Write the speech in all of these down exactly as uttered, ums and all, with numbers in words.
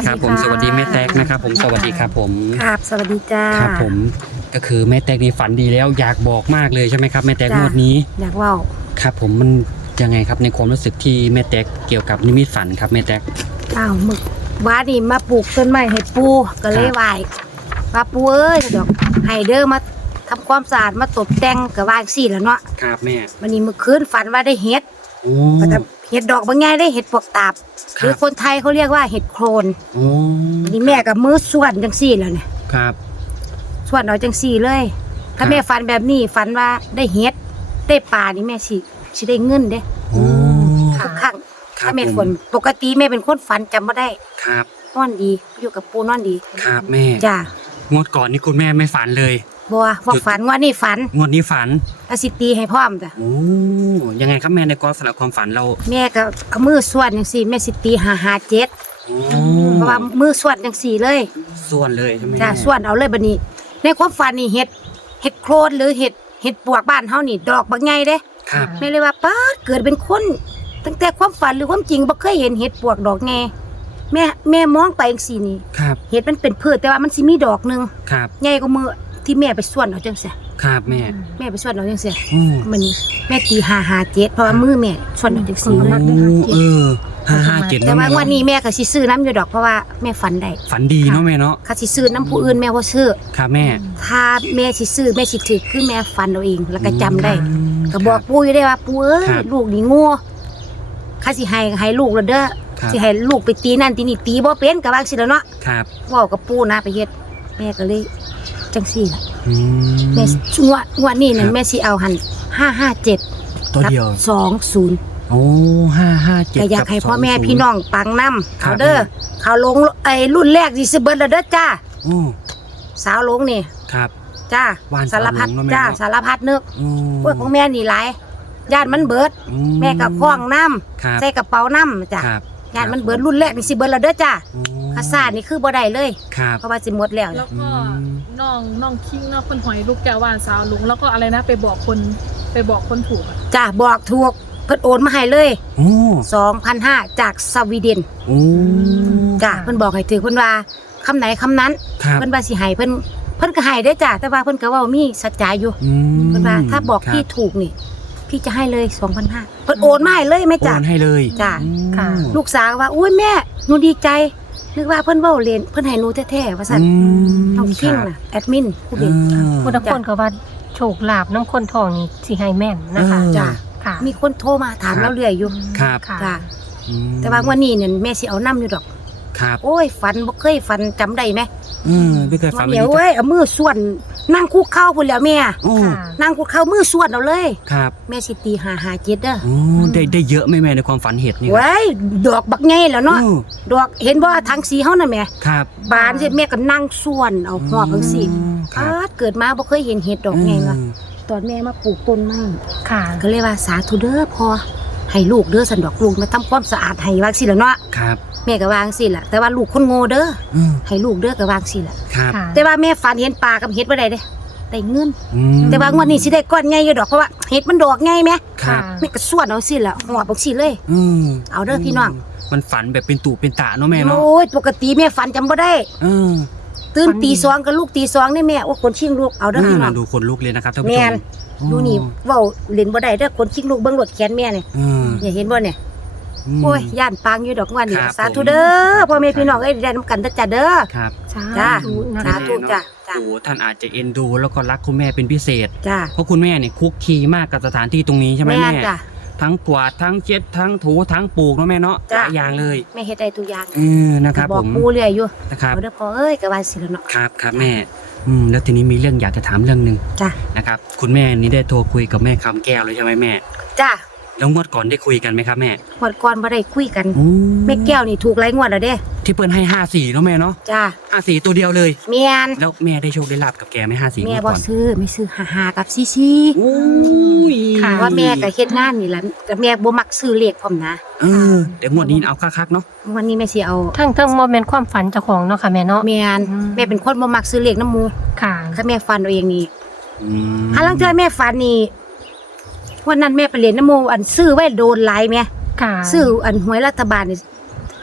ครับผมสวัสดีแม่แตกนะครับผมสวัสดีครับผมครับสวัสดีจ้าครับผมก็คือแม่แตกนี่ฝันดีแล้วอยากบอกมากเลยใช่ไหมครับแม่แตกงวดนี้อยากว่าครับผมมันยังไงครับในความรู้สึกที่แม่แตกเกี่ยวกับนิมิตฝันครับแม่แตกอ้าวมึกว้านี่มาปลูกต้นไม้ให้ปูก็เลยไหวว่าปูเอ้ยดอกไฮเดอร์มาทำความสะอาดมาตกแต่งกับว่าสี่แล้วเนาะครับแม่วันนี้เมื่อคืนฝันว่าได้เห็ดโอ้เห็ดดอกบางไงได้เห็ดปวกตาบหรือคนไทยเขาเรียกว่าเห็ดโครนโอ้นี่แม่กับมือส่วนจังสี่แล้วเนี่ยครับส่วนเอาจังสี่เลยถ้าแม่ฝันแบบนี้ฝันว่าได้เห็ดได้ปลานี่แม่สิสิได้เงินเด้โอ้ทุกครั้งถ้าแม่ฝนปกติแม่เป็นคนฝันจำไม่ได้ครับนอนดีอยู่กับปูนอนดีครับแม่จ้างวดก่อนนี่คุณแม่ไม่ฝันเลยบัวบอกฝันงวดนี้ฝันงวดนี้ฝันอาสิตีให้พร้อมจ้ะโอ้ยังไงครับแม่ในกรอบสำหรับความฝันเราแม่ก็เอามือส่วนจังสี่แม่สิตีห้าห้าเจ็ดเพราะว่ามือส่วนจังสี่เลยส่วนเลยใช่ไหมจ้ะส่วนเอาเลยบัดนี้ในความฝันนี่เห็ดเห็ดโครนหรือเห็ดเห็ดปวกบ้านเฮานี่ดอกบางไงเด้ครับแม่เลยว่าป้าเกิดเป็นคนตั้งแต่ความฝันหรือความจริงบ่เคยเห็นเห็ดปวกดอกไงแม่แม่มองไปจังซี่นี่ครับเห็ดมันเป็นพืชแต่ว่ามันสิมีดอกนึงครับใหญ่กว่ามือที่แม่ไปส่วนเอาจังซี่ครับแม่แม่ไปส่วนเอาจังซี่อือมันแม่ตีห้าห้าเจ็ดเพราะว่ามือแม่ส่วนเอาจังซี่เออห้าห้าเจ็ดแต่ว่าวันนี้แม่ก็สิซื้อน้ำอยู่ดอกเพราะว่าแม่ฝันได้ฝันดีเนาะแม่เนาะค่ะสิซื้อน้ำผู้อื่นแม่บ่ซื้อครับแม่ถ้าแม่สิซื้อแม่สิถือคือแม่ฝันเอาเองแล้วก็จำได้ก็บอกปู่อยู่ได้ว่าปู่เอ้ยลูกนี่โง่ข้าสิให้ให้ลูกแล้วเด้อสิให้ลูกไปตีนั่นตีนี่ตีบ่เป็นก็ว่าสิแล้วเนาะครับเว้ากับปู่นะไปเฮ็ดแม่ก็เลยจังซี่ล่ะอืมแม่งวดงวดนี้นั่นแม่สิเอาหั่นห้าห้าเจ็ดตัวเดียวสองศูนย์โอ้ห้าห้าเจ็ดก็อยากให้พ่อแม่พี่น้องปังนำเขาเด้อเขาลงไอ้รุ่นแรกสิสิเบิดแล้วเด้อจ้าโอ้สาวลงนี่ครับจ้าสารพัดจ้าสารพัดนึกพวกของแม่นี่หลายญาติมันเบิดแม่กับคล้องน้ำใส่กระเป๋าน้ำจ้าญาติมันเบิดรุ่นแรกนี่สิเบิดแล้วเด้อจ้าข้าซานี่คือบ่ได้เลยเพราะว่าสิหมดแล้วแล้วก็น้องน้องคิงเนาะคนหอยลูกแก้ววานสาวลุงแล้วก็อะไรนะไปบอกคนไปบอกคนถูกจ้าบอกถูกเพิ่นโอนมาให้เลยโอ้สองพันห้าร้อยจากสวีเดนโอ้จ้าเพิ่นบอกให้ถือเพิ่นว่าคำไหนคำนั้นเพิ่นว่าสิให้เพิ่นเพิ่นก็ให้ได้จ้าแต่ว่าเพิ่นก็เว้ามีสัจจะอยู่เพิ่นว่าถ้าบอกพี่ถูกนี่พี่จะให้เลย สองพันห้าร้อย เพิ่นโอนมาให้เลยแม่จ้าโอนให้เลยจ้าค่ะลูกสาวว่าอุ้ยแม่หนูดีใจนึกว่าเพิ่นเว้าเล่นเพิ่นให้หนูแท้ๆว่าซั่นน้องคิงน่ะแอดมินผู้เป็นคนคนก็ว่าโชคลาภน้ำคนทองนี่สิให้แม่นนะคะจ้ามีคนโทรมาถามเราเรื่อยอยู่ครับค่ะแต่ว่าวันนี้เนี่ยแม่สิเอาน้ำอยู่ดอกครับโอ้ยฝันบ่เคยฝันจำได้ไหมอืมไม่เคยฝันเดี๋ยวเว้ยเอามือส่วนนั่งคุกเข่าพุ่นแล้วแม่นั่งคุกเข่ามือส่วนเอาเลยครับแม่สิตีห้าห้าเจ็ดเด้อโอ้ได้ได้เยอะไหมแม่ในความฝันเห็ดนี่เว้ยดอกบักไงแล้วเนาะดอกเห็นบ่ทางสีเฮานั่นแม่ครับบานสิแม่ก็นั่งส่วนเอาหอบจังซี่เกิดมาบ่เคยเห็นเห็ดดอกไงว่ะตอนแม่มาปลูกต้นไม้ค่ะก็เลยว่าสาธุเด้อพอให้ลูกเด้อสันดอกลูกมาทำความสะอาดให้วางสิละเนาะครับแม่ก็วางสิละแต่ว่าลูกคนโง่เด้อให้ลูกเด้อก็วางสิละครับแต่ว่าแม่ฝันเห็นปลากับเห็ดบ่ได้เด้ได้เงินแต่ว่างวดนี้สิได้ก้อนใหญ่อยู่ดอกเพราะว่าเห็ดมันดอกใหญ่แม่แม่ก็ส่วนเอาสิละหอบจังซี่เลยเอาเด้อพี่น้องมันฝันแบบเป็นตู่เป็นตาเนาะแม่เนาะโอ้ยปกติแม่ฝันจำบ่ได้ตื่นตีสองกับลูกตีสองนี่แม่โอ้คนชิงลูกเอาเด้อพี่น้องดูคนลูกเลยนะครับท่านผู้ชมดูนี่เว้าเล่นบ่ได้เด้อคนชิงลูกเบิ่งรถแขนแม่นี่อย่าเห็นบ่เนี่ยโอ้ยย่านปางอยู่ดอกวันนี้สาธุเด้อพ่อแม่พี่น้องเอ้ยได้นำกันเด้อจ้าเด้อครับจ้าสาธุจ้าโอ้ท่านอาจจะเอ็นดูแล้วก็รักคุณแม่เป็นพิเศษจ้าเพราะคุณแม่เนี่ยคุกคีมากกับสถานที่ตรงนี้ใช่ไหมแม่ทั้งกวาดทั้งเช็ดทั้งถูทั้งปลูกเนาะแม่เนาะหลายอย่างเลยแม่เฮ็ดได้ทุกอย่างเออนะครับผมบอกปู่เรื่อยอยู่นะครับเด้อพ่อเอ้ยก็ว่าสิแล้วเนาะครับครับแม่อืมแล้วทีนี้มีเรื่องอยากจะถามเรื่องนึงจ้านะครับคุณแม่นี่ได้โทรคุยกับแม่คำแก้วเลยใช่ไหมแม่จ้าแล้วงวดก่อนได้คุยกันไหมครับแม่งวดก่อนบ่ได้คุยกันแม่แก้วนี่ถูกหลายงวดแล้วเด้ที่เปิ้นให้ห้าสี่เนาะแม่เนาะจ้าห้าสี่ตัวเดียวเลยแม่นแล้วแม่ได้โชคได้ลาบกับแกไหมห้าสี่แม่บ่ซื้อไม่ซื้อห้าห้ากับสี่สี่ค่ะว่าแม่ก็เฮ็ดงานนี่แหละแต่แม่บ่มักซื้อเลขพร้อมนะเออเดี๋ยวงวดนี้เอาคักๆเนาะวันนี้แม่สิเอาทั้งทั้งบ่แม่นความฝันเจ้าของเนาะค่ะแม่เนาะแม่นแม่เป็นคนบ่มักซื้อเลขนำหมู่ค่ะถ้าแม่ฝันเอาเองนี่อืมถ้าลังเทื่อแม่ฝันนี่วันนั้นแม่ไปเรียนนโมอันซื้อไว้โดนหลายแม่ค่ะซื้ออันหวยรัฐบาลนี่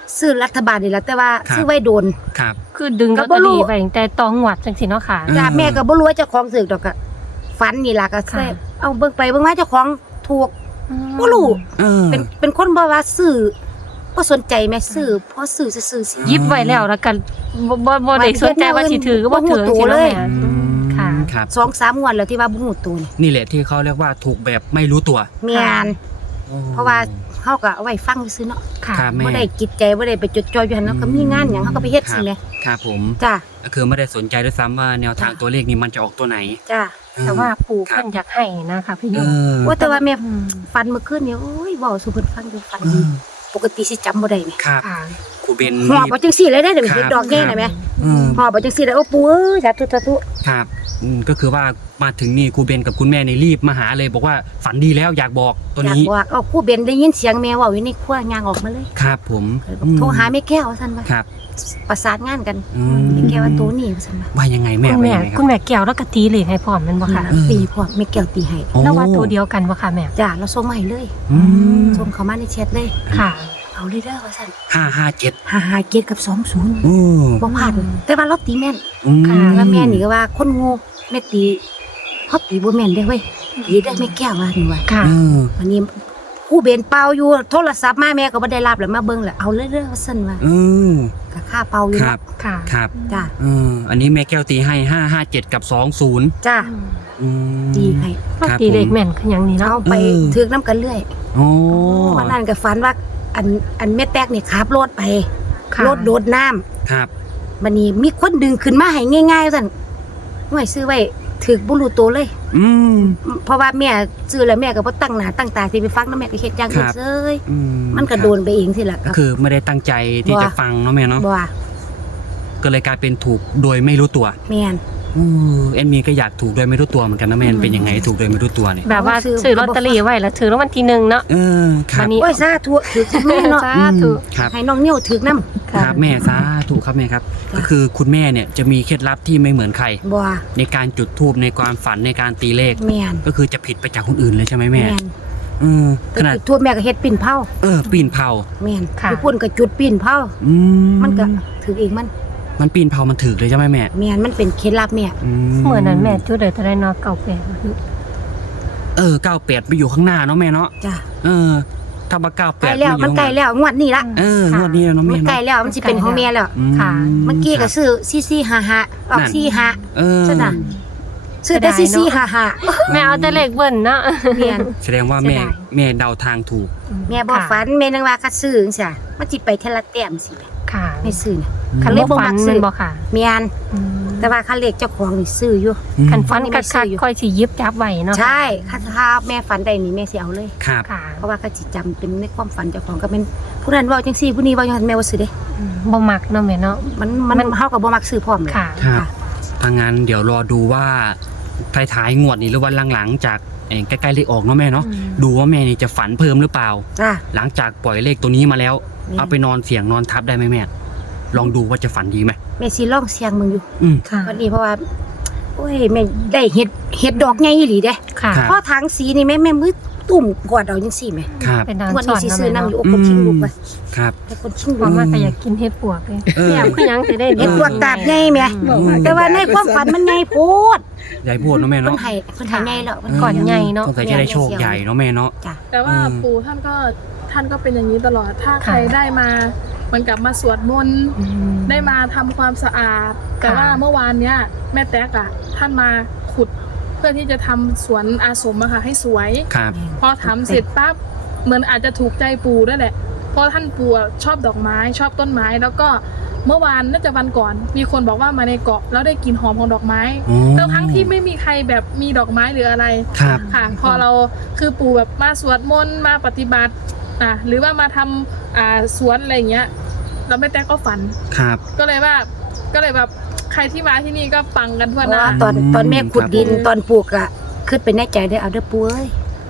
ซื้อรัฐบาลนี่แหละแต่ว่าครับซื้อไว้โดนครับคือดึงลอตเตอรี่ไว้ตั้งแต่ตองหวัดจังซี่เนาะค่ะจ้าอืมแม่ก็บ่รู้ว่าเจ้าของซื้อดอกก็ฝันนี่ล่ะก็แซ่บค่ะเอาเบิ่งไปเบิ่งมาเจ้าของถูก บ่รู้เออเป็นเป็นคนบ่ว่าซื้อบ่สนใจแม่ซื้อเพราะซื้อซื่อๆสิยิบไว้แล้วแล้วกันบ่บ่บ่ได้สนใจว่าสิถือก็บ่ถือจังซี่เนาะแม่อืมค่ะครับสองสามงวดแล้วที่ว่าบ่ฮู้ตัวนี่นี่แหละที่เขาเรียกว่าถูกแบบไม่รู้ตัวแม่นเพราะว่าเฮาก็เอาไว้ฟังซื่อๆเนาะค่ะครับแม่บ่ได้จิตใจบ่ได้ไปจดจ่ออยู่หั่นเนาะก็มีงานหยังเฮาก็ไปเฮ็ดสิแหละครับผมจ้าก็คือไม่ได้สนใจด้วยซ้ำว่าแนวทางตัวเลขนี้มันจะออกตัวไหนจ้าแต่ว่าปู่ครัเพิ่บนอยากให้นะคะพี่เอนุ่มอว่าแต่ว่าแม่อืมฝันเมื่อคืนนี่โอ้ยเว้าสู่เพิ่นฟังอยู่ฝันเอดีอปกติสิจำบ่ได้แม่ครับค่ะครูเบนหอบเอาจังซี่เลยได้เดี๋ยวครับเฮ็ดดอกแง่น่ะแม่อืมหอบเอาจังซี่เลยโอ้ปู่เอ้ยสาธุสาธุครับอืมก็คือว่ามาถึงนี่ครูเบนกับคุณแม่นี่รีบมาหาเลย บอกว่าฝันดีแล้วอยากบอกตัวอยากนี้บอกเอาครู่เบนได้ยินเสียงแม่เว้าอยู่ในครัวย่างออกมาเลยครับผมอืมโทรหาแม่แก้วว่าซั่นว่าครับประสานงานกันอืมแม่แก้วว่าตัวนี้ว่าซั่นว่าว่ายังไงแม่คุณว่าแม่ยังไงคคุรับณแม่แก้วแล้วก็ตีเลขให้พร้อมแม่นบ่ค่ะเออปีพร้อมแม่แก้วตีให้โอ้แล้วว่าตัวเดียวกันบ่ค่ะแม่จ้าเราส่งมาให้เลยอืมส่งเข้ามาในแชทเลยค่ะเอาเลยเด้อว่าซั่นห้าห้าเจ็ดห้าห้าเจ็ดกับสองศูนย์อืมบ่พลาดแต่ว่าเราตีแม่นอืมค่ะแล้วแม่นี่ก็ว่าคนโงูแม่ตีเฮาตีบ่แม่นเด้เว้ยตีได้แม่แก้วว่านี่ว่าค่ะเออวันนี้ครู่เบนเป่าอยู่โทรศัพท์มาแม่ก็บ่ได้รับแล้วมาเบิ่งแล้วเอาเลยเด้อว่าซั่นว่าอืมก็ค่าเป่าอยู่ครับเนาะค่ะครับจ้าเอออันนี้แม่แก้วตีให้ห้าห้าเจ็ดกับสองศูนย์จ้าอืมตีให้ว่าครับตีเลขผมแม่นคือหยังนี่เนาะเอาไปเออถึกน้ำกันเรื่อยโอ้วันนั้นก็ฝันว่าอันอันแม่แตกนี่ขับรถไปค่ะรถโดดน้ำครับบัดนี้มีคนดึงขึ้นมาให้ง่ายๆซั่นห่วยซื้อไว้ถึกบ่รู้ตัวเลยอืมเพราะว่าแม่ซื้อแล้วแม่ก็บ่ตั้งหน้าตั้งตาสิไปฟังนำแม่ก็เฮ็ดอย่างอื่คน รับเซยอืมันก็โดนไปเองสิล่ะก็คือไม่ได้ตั้งใจที่บ่จะฟังเนาะแม่เนาะบ่ว่าก็เลยกลายเป็นถูกโดยไม่รู้ตัวแม่นอือเอ็นมีก็อยากถูกโดยไม่รู้ตัวเหมือนกันนะแม่นเป็นยังไงถูกโดยไม่รู้ตัวเนี่ยแบบว่าซื้อลอตเตอรี่ไว้แล้วถือรางวัลที่หนึ่งเนาะเออครับวันนี้โอ้ยสาธุถึกแม่เนาะสาธุครับให้น้องนิ้วถึกนำครับแม่สาธุครับแม่ครับจ้ะก็คือคุณแม่เนี่ยจะมีเคล็ดลับที่ไม่เหมือนใครบ่ว่าในการจุดธูปในความฝันในการตีเลขแม่นก็คือจะผิดไปจากคนอื่นเลยใช่ไหมแม่แม่นเออขแต่นาดทั่วแม่ก็เฮ็ดปิ้นเผาเออปีนเผาแม่นค่ะอยู่พุ่นก็จุดปิ้นเผาอืมมันก็ถึกเองมันมันปีนเผามันถึกเลยใช่ไหมแม่แม่นมันเป็นเคล็ดลับแม่อืเหมือนนั้นแม่จุดเด้อแต่ได้เนาะเก่าแปดเออเก้าแปดไปอยู่ข้างหน้าเนาะแม่เนาะจ้ะเออถ้ามาเก้าแปใกล้ดแล้วมันใกล้แล้วงวดนี้ละเอองวดนี้แล้วเนาะมัแม่นใกล้เนาะแล้วมันสิเป็นของแม่แล้วอืค่ะเมื่อกี้คก็รับซื้อสี่สี่ห้าห้าออกนั่นสี่ห้าเออใช่น่ะ ซื้อแต่สี่สี่ห้าห้าแม่เอาแต่เลขเบิ้ลเนาะแม่นแสดงว่าแม่เสียดายแม่เดาทางถูกแม่บ่ฝันแม่นึกว่าคัดซื้อจังซี่มันสิไปเทละแต้มสิค่ะไม่ซื้อน่ะคันเลขฝันแมันบ่ค่ะแม่นอืมแต่ว่าคันเลขเจ้าของนี่ซื้ออยู่คันฝันนี่กัไม่กซื้ออยู่ๆค่อยสิหยิบจับไว้เนาะใช่คันถ้าแม่ฝันได้นี่แม่สิเอาเลยครับค่ะเพราะว่าเขาสิจำเป็นในความฝันเจ้าของก็เป็นผู้นั้นเว้าจังซี่ผู้นี้เว้าจังซั่นแม่บ่ซื้อเด้อืมบ่มักเนาะแม่เนาะมันมันมันเฮาก็บ่มักซื้อพร้อมเลยค่ะครับถ้างั้นเดี๋ยวรอดูว่าท้ายๆงวดนี้หรือว่าหลังๆจากเอ่อใกล้ๆเลขออกเนาะแม่เนาะอืมดูว่าแม่นี่จะฝันเพิ่มหรือเปล่าจ้าหลังจากปล่อยเลขตัวนี้มาแล้วแม่เอาไปนอนเสียงนอนทับได้ไหมแม่ ลองดูว่าจะฝันดีไหมแม่สิลองเสียงมึงอยู่อืมค่ะวันนี้เพราะว่าโอ้ยแม่ได้เห็ดเห็ดดอกใหญ่อีหลีเด้ค่ะครับพอทางสีนี่แม่แม่มือตุ่มกอดเอาจังซี่แม่ครับเป็นดานวันสอนี้นสิเนาะซื้อแม่น้ำอยู่เนาะอกคนชิงลูกไปครับแต่คนชิงลูว่ากมาก็อยากกินเห็ดปวกเลยเออแซ่บคือหยังสิได้เห็ดพวกตาบใหญ่แม่อืมแต่ว่าในความฝันมันใหญ่โพดใหญ่พูดเนาะแม่เพิ่นเนาะให้เพิ่นให้ใหญ่แล้วมันก่อนใหญ่เนาะสงสัยจะได้โชคใหญ่เนาะแม่เนาะจ้ะแต่ว่าอืมปู่ท่านก็ท่านก็เป็นอย่างนี้ตลอด ถ้าใครค่ะได้มาเหมือนกับมาสวดมนต์อืมได้มาทำความสะอาด แต่ว่าเมื่อวานเนี้ยแม่แต๊กอ่ะท่านมาขุดเพื่อที่จะทำสวนอาสมอะค่ะให้สวยครับพอทำเสร็จปั๊บเหมือนอาจจะถูกใจปู่ด้วยแหละ เพราะท่านปู่อะชอบดอกไม้ชอบต้นไม้ แล้วก็เมื่อวานน่าจะวันก่อน มีคนบอกว่ามาในเกาะแล้วได้กลิ่นหอมของดอกไม้อ๋อทั้งทั้งที่ไม่มีใครแบบมีดอกไม้หรืออะไรครับค่ะ พอเราคือปู่แบบมาสวดมนต์มาปฏิบัติอ่ะหรือว่ามาทำอ่าสวนอะไรอย่างเงี้ยเราไม่แต่ก็ฝันครับก็เลยว่าก็เลยแบบใครที่มาที่นี่ก็ฟังกันทั่วเพหราะน้าว่าตอนอืมตอนแม่ขุดดินครับผมตอนปลูกอะคิดไปในใจได้อเอาเด้อปู่เอ้ย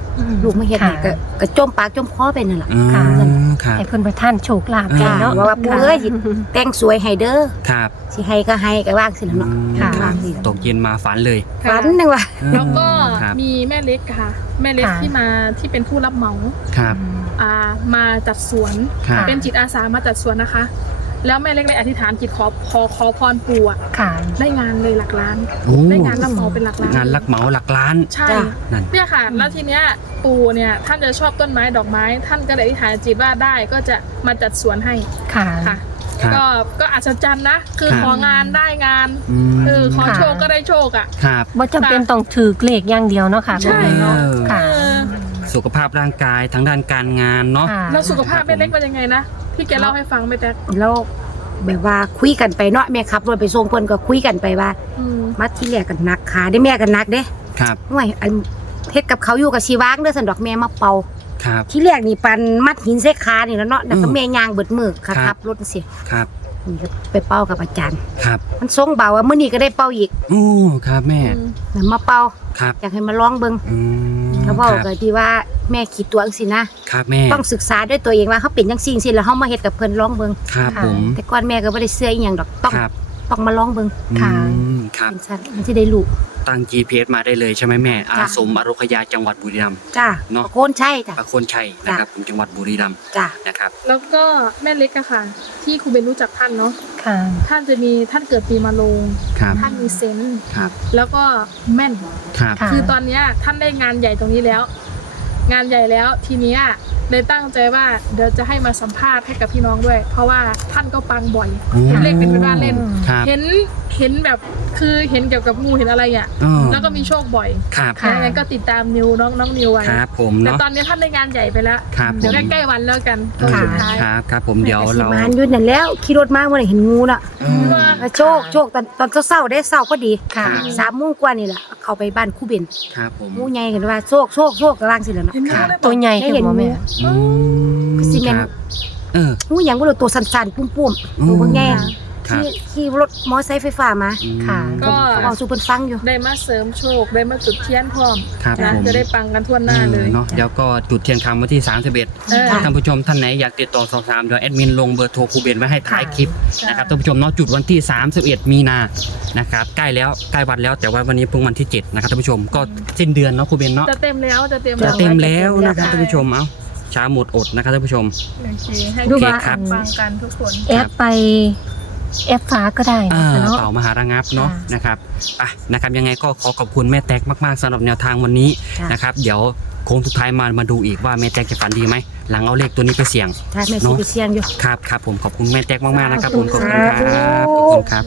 อืมลูกมาเฮ็ดให้ค่ะก็ก็จมปากจมคอไปนั่นล่ะอืมค่ะครับให้เพิ่นประทานโชคลาภกันเนาะว่าว่าปู่เอ้ย แต่งสวยให้เด้อครับสิให้ก็ให้ก็ว่างสิล่ะเนาะอืมค่ะครับตกเย็นมาฝันเลยฝันนึงว่าแล้วก็ครับมีแม่เล็กค่ะ แม่เล็กค่ะที่มาที่เป็นผู้รับเหมาครับอ่ามาจัดสวนครับเป็นจิตอาสามาจัดสวนนะคะ แล้วแม่เล็กเลยอธิษฐานจิตขอขอขอพรปู่อะค่ะได้งานเลยหลักล้านโอ้ได้งานรับเหมาเป็นหลักล้านงานลักเหมาหลักล้านใช่จ้ะนั่นเนี่ยค่ะ แล้วทีเนี้ยปู่เนี่ยท่านจะชอบต้นไม้ดอกไม้ ท่านก็เลยอธิษฐานจิตว่าได้ก็จะมาจัดสวนให้ค่ะค่ะครับก็ก็อัศจรรย์นะ คือครับของานได้งานอืมเออขอค่ะโชคก็ได้โชคอ่ะครับบ่จำเป็นต้องถือเลขอย่างเดียวเนาะค่ะใช่บ่แม่นเนาะค่ะเออสุขภาพร่างกายทั้งด้านการงานเนาะค่ะแล้วสุขภาพแม่เล็กเป็นยังไงนะที่แกเล่าให้ฟังไหมแต๊กแล้วแบบว่าคุยกันไปเนาะแม่ขับรถไปส่งเพิ่นก็คุยกันไปว่าอืมมาที่แรกกันหนักขาได้แม่กันหนักเด้ครับห่วยอันเฮ็ดกับเขาอยู่กับชีวางเด้อสันดอกแม่มาเป่าครับที่แรกนี่ปันมัดหินใส่ขานี่แล้วเนาะแล้วก็อืมแม่ย่างเบิดมือค่ะครับขับรถสิครับนี่ก็ไปเป่ากับอาจารย์ครับมันทรงเบาว่ามื้อนี้ก็ได้เป่าอีกโอ้ครับแม่อืมแล้วมาเป่าครับอยากให้มาลองเบิ่งอืมเขาคเว้ารับก็ที่ว่าแม่คิดตัวจังซี่นะครับแม่ต้องศึกษาด้วยตัวเองว่าเขาเป็นจังซี่จังซี่แล้วเฮามาเฮ็ดกับเพิ่นลองเบิ่งครับค่ะผมแต่ก่อนแม่ก็บ่ได้เชื่ออีหยังดอกต้องครับต้องมาลองเบิ่งค่ะอืมครับเป็นซั่นมันสิได้รู้ตั้ง จี พี เอส มาได้เลยใช่ไหมแม่ อาจ้ะสมอรุขยาจังหวัดบุรีรัมย์จ้าเนาะโคนใช่จ้ะประโคนชัยนะครับผมจังหวัดบุรีรัมย์จ้านะครับแล้วก็แม่เล็กอะค่ะ ที่ครูเบนรู้จักท่านเนาะค่ะท่านจะมีท่านเกิดปีมะโรงครับท่านมีเซนส์ครับแล้วก็แม่นครับค่ะคือตอนเนี้ยท่านได้งานใหญ่ตรงนี้แล้ว งานใหญ่แล้วทีเนี้ยเลยตั้งใจว่าเดี๋ยวจะให้มาสัมภาษณ์ให้กับพี่น้องด้วย เพราะว่าท่านก็ปังบ่อยโอ้เลขเป็นไปบ้านเล่นครับเห็นเห็นแบบคือเห็นเกี่ยวกับงูเห็นอะไรอ่ะอ๋อแล้วก็มีโชคบ่อยครับค่ะยังไงก็ติดตามนิวน้องน้องนิวไว้ครับผมแต่เนาะตอนนี้ท่านได้งานใหญ่ไปแล้วครับผมเดี๋ยวใกล้ๆวันแล้วกันตอนสุดท้ายครับครับผมเดี๋ยวแต่สิเรามานอยู่นั่นแล้วขี่รถมาเมื่อไหร่เห็นงูน่ะเออแล้วโชคโชคตอนตอนเช้าๆได้เช้าก็ดีค่ะสามโมงกว่านี่แหละเข้าไปบ้านคู่เบนครับผมงูใหญ่กันว่าโชคโชคโชคกำลังสิแล้วเนาะเห็นไหมครับได้บอกตัวใหญ่ขึ้นบ่แม่อืมคือสิแม่นครับเอองูหยังบ่รู้ตัวสั่นๆปุ้มอืมๆตัวบ่ใหญ่ครับขี่ขี่รถมอไซค์ไฟฟ้ามาอืมค่ะก็เขาเอาสู่เพิ่นฟังอยู่ได้มาเสริมโชคได้มาจุดเทียนพร้อมครับนะผมจะได้ปังกันทั่วหน้าเลยเนาะเดี๋ยวก็จุดเทียนคำวันที่สามสิบเอ็ดเออท่านผู้ชมท่านไหนอยากติดต่อสอบถามเดี๋ยวแอดมินลงเบอร์โทรครูเบนไว้ให้ท้ายคลิปนะครับท่านผู้ชมเนาะจุดวันที่สามสิบเอ็ดมีนานะครับใกล้แล้วใกล้วันแล้วแต่ว่าวันนี้เพิ่งวันที่เจ็ดนะครับท่านผู้ชมก็สิ้นเดือนเนาะครูเบนเนาะจะเต็มแล้วจะเต็มจะแล้วเต็มแล้วนะครับท่านผู้ชมเอ้าช้าหมดอดนะครับท่านผู้ชมโอเคให้ดูทุกว่าคนฟังกันทุกคนแอปไปแอปฟ้าก็ได้อ่านะคะเนาะเป่ามหาระงับเนาะค่ะนะครับอ่ะนะครับยังไงก็ขอขอบคุณแม่แตกมากๆสำหรับแนวทางวันนี้จ้ะนะครับเดี๋ยวโค้งสุดท้ายมามาดูอีกว่าแม่แตกจะฝันดีไหมหลังเอาเลขตัวนี้ไปเสี่ยงถ้าแม่สิไปเสี่ยงอยู่ครับครับผมขอบคุณแม่แตกมากๆนะครับผมขอบคุณคสาธุรับขอบคุณครับ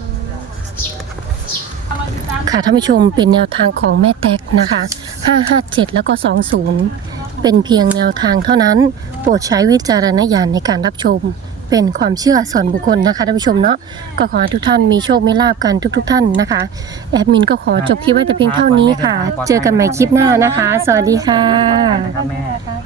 ค่ะท่านผู้ชมเป็นแนวทางของแม่แตกนะคะห้าห้าเจ็ดแล้วก็สองศูนย์เป็นเพียงแนวทางเท่านั้น โปรดใช้วิจารณญาณในการรับชม เป็นความเชื่อส่วนบุคคลนะคะท่านผู้ชมเนาะก็ขอให้ทุกท่านมีโชคมีลาบกันทุกๆทท่านนะคะแอดมินก็ขอจบคลิปไว้แต่เพียงเท่านี้ค่ะ เจอกันใหม่คลิปหน้านะคะ สวัสดีค่ะแม่